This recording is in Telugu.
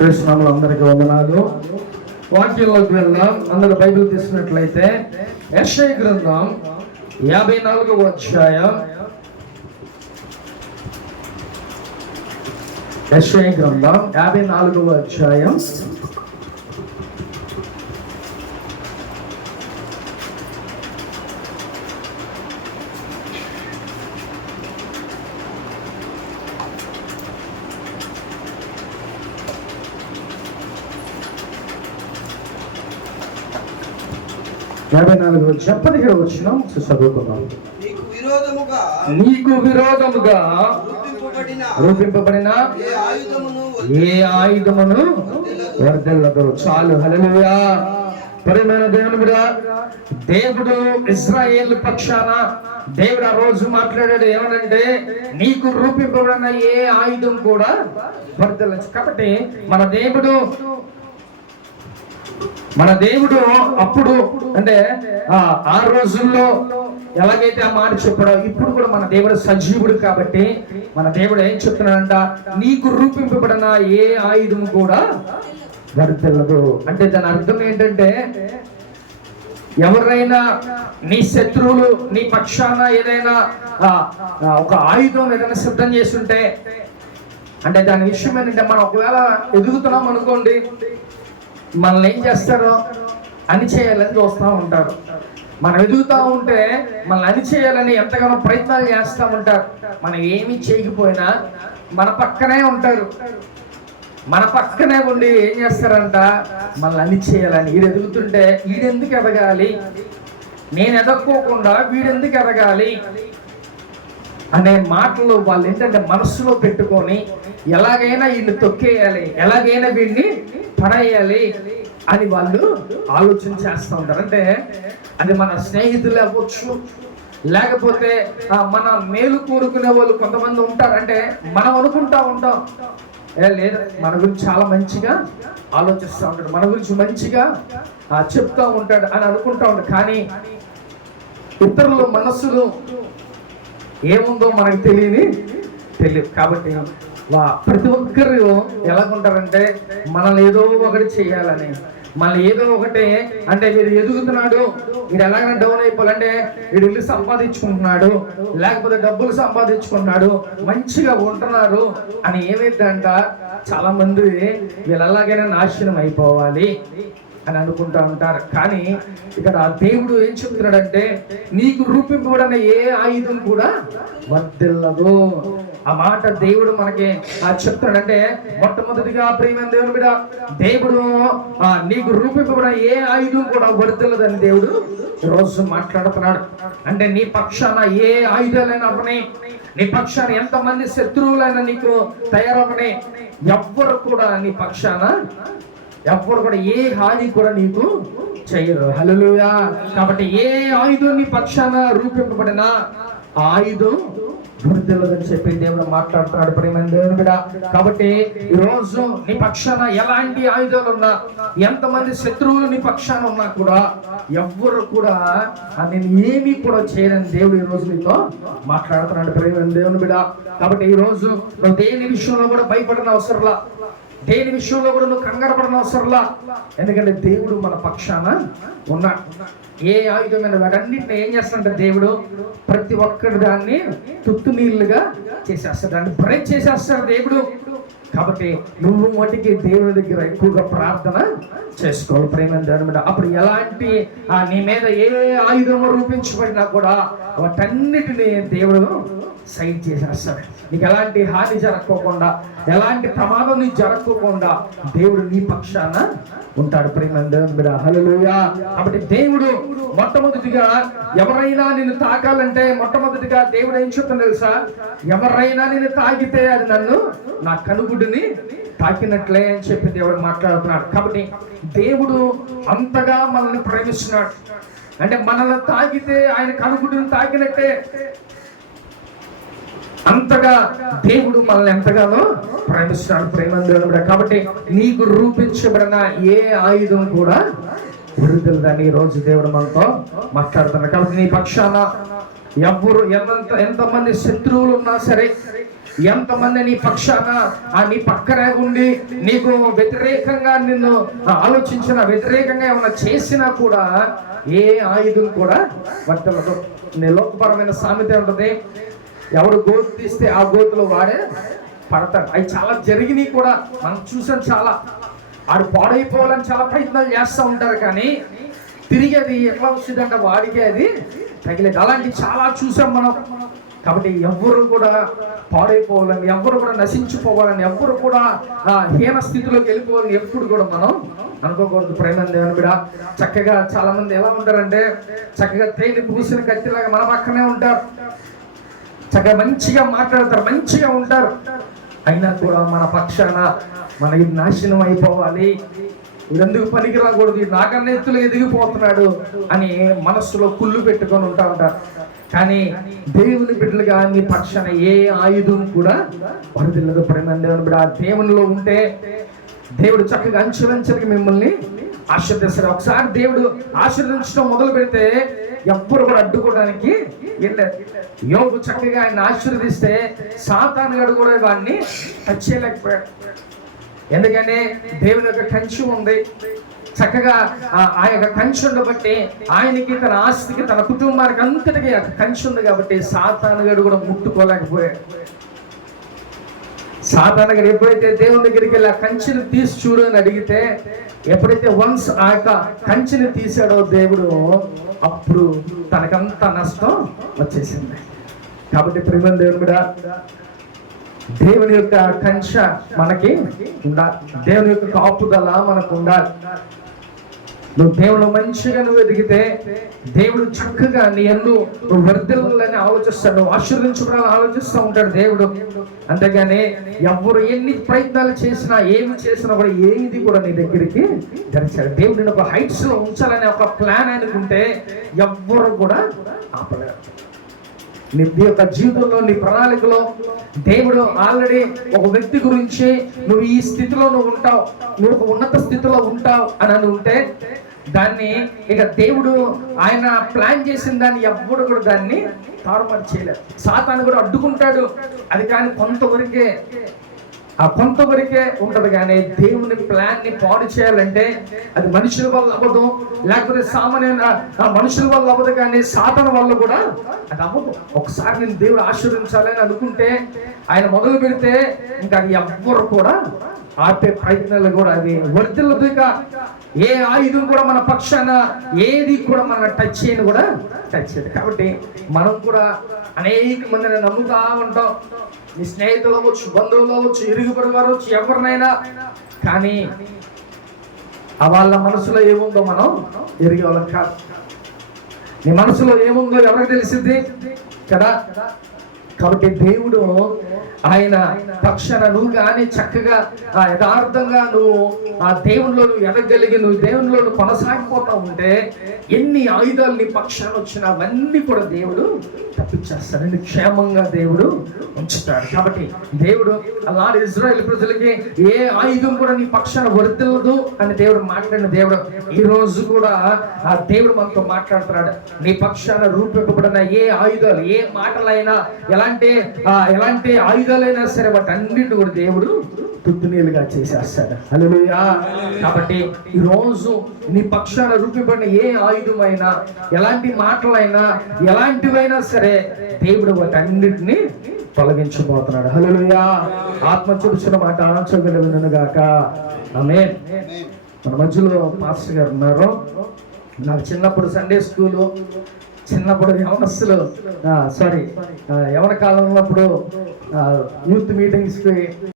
కృష్ణములు అందరికీ వందనాలు. వాక్యంలోకి వెళ్దాం. అందరూ బైబిల్ తీసినట్లయితే యెషయా గ్రంథం 54వ అధ్యాయం. యెషయా గ్రంథం 54వ అధ్యాయం. చెప్పదిగా వచ్చిన చదువుకున్నాం. నీకు విరోధముగా రూపింపబడిన ఏ ఆయుధమును వర్ధిల్లదు. చాలు. హల్లెలూయా. ప్రియమైన దేవుని బిడ్డ, దేవుడు ఇశ్రాయేలు పక్షాన దేవుడు ఆ రోజు మాట్లాడాడు. ఏమనంటే నీకు రూపింపబడిన ఏ ఆయుధం కూడా వర్ధిల్లదు. కాబట్టి మన దేవుడు అప్పుడు అంటే ఆ రోజుల్లో ఎలాగైతే ఆ మాట చెప్పాడో ఇప్పుడు కూడా మన దేవుడు సజీవుడు. కాబట్టి మన దేవుడు ఏం చెప్తున్నాడంట, నీకు రూపింపబడిన ఏ ఆయుధం కూడా వర్ధిల్లదు. అంటే దాని అర్థం ఏంటంటే, ఎవరైనా నీ శత్రువులు నీ పక్షాన ఏదైనా ఒక ఆయుధం ఏదైనా సిద్ధం చేస్తుంటే, అంటే దాని విషయం ఏంటంటే, మనం ఒకవేళ ఎదుగుతున్నాం అనుకోండి, మనల్ని ఏం చేస్తారో అని చేయాలని చూస్తూ ఉంటారు. మనం ఎదుగుతూ ఉంటే మనల్ని అని చేయాలని ఎంతగానో ప్రయత్నాలు చేస్తూ ఉంటారు. మనం ఏమీ చేయకపోయినా మన పక్కనే ఉంటారు. మన పక్కనే ఉండి ఏం చేస్తారంట, మనల్ని అని చేయాలని. వీడు ఎదుగుతుంటే వీడెందుకు ఎదగాలి, నేను ఎదక్కోకుండా వీడెందుకు ఎదగాలి అనే మాటలు వాళ్ళు ఏంటంటే మనస్సులో పెట్టుకొని ఎలాగైనా వీడిని తొక్కేయాలి, ఎలాగైనా వీడిని పడేయాలి అని వాళ్ళు ఆలోచన చేస్తూ ఉంటారు. అంటే అది మన స్నేహితులు అవ్వచ్చు, లేకపోతే మన మేలు కోరుకునే వాళ్ళు కొంతమంది ఉంటారు. అంటే మనం అనుకుంటా ఉంటాం, లేదు మన గురించి చాలా మంచిగా ఆలోచిస్తూ ఉంటాడు, మన గురించి మంచిగా చెప్తూ ఉంటాడు అని అనుకుంటా ఉంటాడు. కానీ ఇతరుల మనస్సులు ఏముందో మనకు తెలియదు. కాబట్టి ప్రతి ఒక్కరు ఎలాగుంటారంటే మనల్ని ఏదో ఒకటి చేయాలని, మనల్ని ఏదో ఒకటి అంటే వీడు ఎదుగుతున్నాడు, వీడు ఎలాగైనా డౌన్ అయిపోవాలంటే వీడు ఇల్లు సంపాదించుకుంటున్నాడు, లేకపోతే డబ్బులు సంపాదించుకున్నాడు, మంచిగా ఉంటున్నారు అని ఏమైందంట, చాలా మంది వీళ్ళు ఎలాగైనా నాశనం అయిపోవాలి అని అనుకుంటా ఉంటారు. కానీ ఇక్కడ దేవుడు ఏం చెప్తున్నాడంటే, నీకు రూపింపబడిన ఏ ఆయుధం కూడా వర్ధిల్లదు. ఆ మాట దేవుడు మనకి చెప్తున్నాడంటే, మొట్టమొదటిగా ప్రియమైన దేవుని బిడ్డ, దేవుడు నీకు రూపింపబడిన ఏ ఆయుధం కూడా వర్ధిల్లదని దేవుడు ఈరోజు మాట్లాడుతున్నాడు. అంటే నీ పక్షాన ఏ ఆయుధాలైనా అవని, నీ పక్షాన ఎంతమంది శత్రువులైనా నీకు తయారవని, ఎవ్వరు కూడా నీ పక్షాన ఎవ్వరు కూడా ఏ హాని కూడా నీకు చేయరు. హల్లెలూయా. కాబట్టి ఏ ఆయుధం నీ పక్షాన రూపింపబడినా ఆ ఆయుధం వర్ధిల్లదని చెప్పి దేవుడు మాట్లాడుతున్నాడు. ప్రియమైన దేవుని బిడ్డ, కాబట్టి ఈరోజు నీ పక్షాన ఎలాంటి ఆయుధాలు ఉన్నా, ఎంతమంది శత్రువులు నీ పక్షాన ఉన్నా కూడా ఎవ్వరు కూడా నేను ఏమీ కూడా చేయలేని దేవుడు ఈ రోజు నీతో మాట్లాడుతున్నాడు. ప్రియమైన దేవుని బిడ్డ, కాబట్టి ఈ రోజు నువ్వు దేని విషయంలో కూడా భయపడిన అవసరంలా, దేని విషయంలో కూడా నువ్వు కంగారు పడిన అవసరంలా. ఎందుకంటే దేవుడు మన పక్షాన ఉన్నాడు. ఏ ఆయుధమైన వాటన్నిటిని ఏం చేస్తాడంటే దేవుడు ప్రతి ఒక్కరి దాన్ని తుత్తు నీళ్లుగా చేసేస్తాడు, దాన్ని బ్రేక్ చేసేస్తాడు దేవుడు. కాబట్టి నువ్వు మటుకి దేవుని దగ్గర ఎక్కువగా ప్రార్థన చేసుకోవాలి. ప్రేమ దేవుని, అప్పుడు ఎలాంటి నీ మీద ఏ ఆయుధం రూపించబడినా కూడా వాటన్నిటిని దేవుడు సైడ్ చేసేస్తాడు. నీకు ఎలాంటి హాని జరగకోకుండా, ఎలాంటి ప్రమాదం నీకు జరగకోకుండా దేవుడు నీ పక్షాన ఉంటాడు. ప్రేమ దేవుని బిడ్డ, హల్లెలూయా. కాబట్టి దేవుడు మొట్టమొదటిగా ఎవరైనా నిన్ను తాకాలంటే మొట్టమొదటిగా దేవుడు ఏం చెప్తాను తెలుసా, ఎవరైనా నిన్ను తాకితే అది నన్ను నా కనుగుడిని తాకినట్లే అని చెప్పి దేవుడు మాట్లాడుతున్నాడు. కాబట్టి దేవుడు అంతగా మనల్ని ప్రేమిస్తున్నాడు. అంటే మనల్ని తాకితే ఆయన కనుగుడిని తాకినట్టే, అంతగా దేవుడు మనల్ని ఎంతగానో ప్రేమిస్తున్నాడు. ప్రేమ. కాబట్టి నీకు రూపించబడిన ఏ ఆయుధం కూడా విడుదలని ఈ రోజు దేవుడు మనతో మాట్లాడుతున్నాడు. కాబట్టి నీ పక్షాన ఎవరు ఎంతమంది శత్రువులు ఉన్నా సరే, ఎంతమంది నీ పక్షాన నీ పక్కనే ఉండి నీకు వ్యతిరేకంగా నిన్ను ఆలోచించిన, వ్యతిరేకంగా ఏమైనా చేసినా కూడా ఏ ఆయుధం కూడా వర్తలదు. లోకపరమైన సామెత ఉంటుంది, ఎవరు గోతు తీస్తే ఆ గోతులో వాడే పడతాడు. అవి చాలా జరిగినాయి కూడా, మనం చూసాం. చాలా ఆడు పాడైపోవాలని చాలా ప్రయత్నాలు చేస్తూ ఉంటారు, కానీ తిరిగి అది ఎట్లా వచ్చిందంటే వాడికి అది తగిలేదు. అలాంటి చాలా చూసాం మనం. కాబట్టి ఎవ్వరు కూడా పాడైపోవాలని, ఎవ్వరు కూడా నశించిపోవాలని, ఎవ్వరు కూడా హీన స్థితిలోకి వెళ్ళిపోవాలని ఎప్పుడు కూడా మనం అనుకోకూడదు. ప్రేమ దేవుని బిడ్డ, చక్కగా చాలా మంది ఎలా ఉంటారంటే చక్కగా తేనె పూసిన కత్తిలాగా మన పక్కనే ఉంటారు, చక్కగా మంచిగా మాట్లాడతారు, మంచిగా ఉంటారు. అయినా కూడా మన పక్షాన మన ఇది నాశనం అయిపోవాలి, ఇదెందుకు పనికి రాకూడదు, ఇది నాకన్నా ఎత్తులు ఎదిగిపోతున్నాడు అని మనస్సులో కుళ్ళు పెట్టుకొని ఉంటారు. కానీ దేవుని బిడ్డలుగా మీ పక్షాన ఏ ఆయుధం కూడా వరదిల్లదు. ప్రేమ దేవుని బిడ్డ, దేవునిలో ఉంటే దేవుడు చక్కగా అంచులంచులకి మిమ్మల్ని ఆశీర్వదిస్తారు. ఒకసారి దేవుడు ఆశీర్వదించడం మొదలు పెడితే ఎవ్వరు కూడా అడ్డుకోవడానికి వెళ్ళారు. యోబు చక్కగా ఆయన ఆశీర్వదిస్తే సాతాను గడు కూడా వాడిని టచ్ చేయలేకపోయాడు. ఎందుకని దేవుని యొక్క కంచె ఉంది. చక్కగా ఆ యొక్క కంచె ఉండబట్టి ఆయనకి, తన ఆస్తికి, తన కుటుంబానికి అంతటికీ కంచె ఉంది కాబట్టి సాతాను గడు కూడా ముట్టుకోలేకపోయాడు. సాతాను గడు ఎప్పుడైతే దేవుని దగ్గరికి వెళ్ళి ఆ కంచెను తీసి చూడు అని అడిగితే, ఎప్పుడైతే వన్స్ ఆ యొక్క కంచెని తీసాడో దేవుడు, అప్పుడు తనకంత నష్టం వచ్చేసింది. కాబట్టి ప్రేమ దేవుని కూడా దేవుని యొక్క కంచె మనకి ఉండాలి, దేవుని యొక్క కాపుదల మనకు ఉండాలి. నువ్వు దేవుడు మంచిగా నువ్వు ఎదిగితే దేవుడు చక్కగా నీ ఎందు నువ్వు వర్ధిల్లాలని ఆలోచిస్తాడు, నువ్వు ఆశీర్వదించుకోవాలని ఆలోచిస్తూ ఉంటాడు దేవుడు. అంతేగాని ఎవరు ఎన్ని ప్రయత్నాలు చేసినా, ఏమి చేసినా కూడా ఏది కూడా నీ దగ్గరికి జరిచాడు. దేవుడు నేను ఒక హైట్స్ లో ఉంచాలనే ఒక ప్లాన్ అనుకుంటే ఎవ్వరు కూడా ఆపలేరు. నీ యొక్క జీవితంలో, నీ ప్రణాళికలో దేవుడు ఆల్రెడీ ఒక వ్యక్తి గురించి నువ్వు ఈ స్థితిలో నువ్వు ఉంటావు, నువ్వు ఒక ఉన్నత స్థితిలో ఉంటావు అని ఉంటే దాన్ని ఇక దేవుడు ఆయన ప్లాన్ చేసిన దాన్ని ఎవ్వడు కూడా దాన్ని తారుమారు చేయలేదు. సాతాను కూడా అడ్డుకుంటాడు, అది కానీ కొంతవరకే ఉంటది. కానీ దేవుని ప్లాన్ ని పాడు చేయాలంటే అది మనుషుల వల్ల అవ్వదు, లేకపోతే సామాన్య మనుషుల వల్ల అవ్వదు, కానీ సాతాను వల్ల కూడా అది అవ్వదు. ఒకసారి నేను దేవుడు ఆశీర్వదించాలని అనుకుంటే, ఆయన మొదలు పెడితే ఇంకా అది ఎవ్వరు కూడా ఆపే ప్రయత్నాలు కూడా అది వర్తిల్లదు. ఇక ఏ ఆయుధం కూడా మన పక్షాన ఏది కూడా మన టచ్ చేయని కూడా టచ్ చేయదు. కాబట్టి మనం కూడా అనేక మందిని నమ్ముతా ఉంటాం, నీ స్నేహితులు అవ్వచ్చు, బంధువులు అవ్వచ్చు, ఇరుగు పొరుగు అవ్వచ్చు, ఎవరినైనా. కానీ వాళ్ళ మనసులో ఏముందో మనం ఎరిగే వాళ్ళం కాదు. నీ మనసులో ఏముందో ఎవరికి తెలిసింది కదా. కాబట్టి దేవుడు ఆయన పక్షాన నువ్వు కానీ చక్కగా యథార్థంగా నువ్వు ఆ దేవునిలో నువ్వు ఎదగలిగి నువ్వు దేవునిలో నువ్వు కొనసాగిపోతా ఉంటే ఎన్ని ఆయుధాలు నీ పక్షాన వచ్చినా అవన్నీ కూడా దేవుడు తప్పించేస్తాడు, నిన్ను క్షేమంగా దేవుడు ఉంచుతాడు. కాబట్టి దేవుడు అలాంటి ఇజ్రాయేల్ ప్రజలకి ఏ ఆయుధం కూడా నీ పక్షాన వర్తిల్లదు అని దేవుడు మాట్లాడిన దేవుడు ఈ రోజు కూడా ఆ దేవుడు మనతో మాట్లాడుతున్నాడు. నీ పక్షాన రూపింపబడిన ఏ ఆయుధాలు, ఏ మాటలైనా, ఎలాంటి ఆయుధాలైనా సరే వాటి అన్నింటి కూడా దేవుడు తుత్తునీలుగా చేసేస్తాడు. హల్లెలూయా. కాబట్టి ఈ రోజు నీ పక్షాన రూపింపబడిన ఏ ఆయుధమైనా, ఎలాంటి మాటలైనా, ఎలాంటివైనా సరే దేవుడు వాటి అన్నిటిని తొలగించబోతున్నాడు. హల్లెలూయా. ఆత్మ చూసిన మాట ఆచరించగలను గాక. ఆమేన్. మన మధ్యలో మాస్టర్ గారు ఉన్నారు. నాకు చిన్నప్పుడు సండే స్కూలు, చిన్నప్పుడు యవన కాలంలో యూత్ మీటింగ్స్కి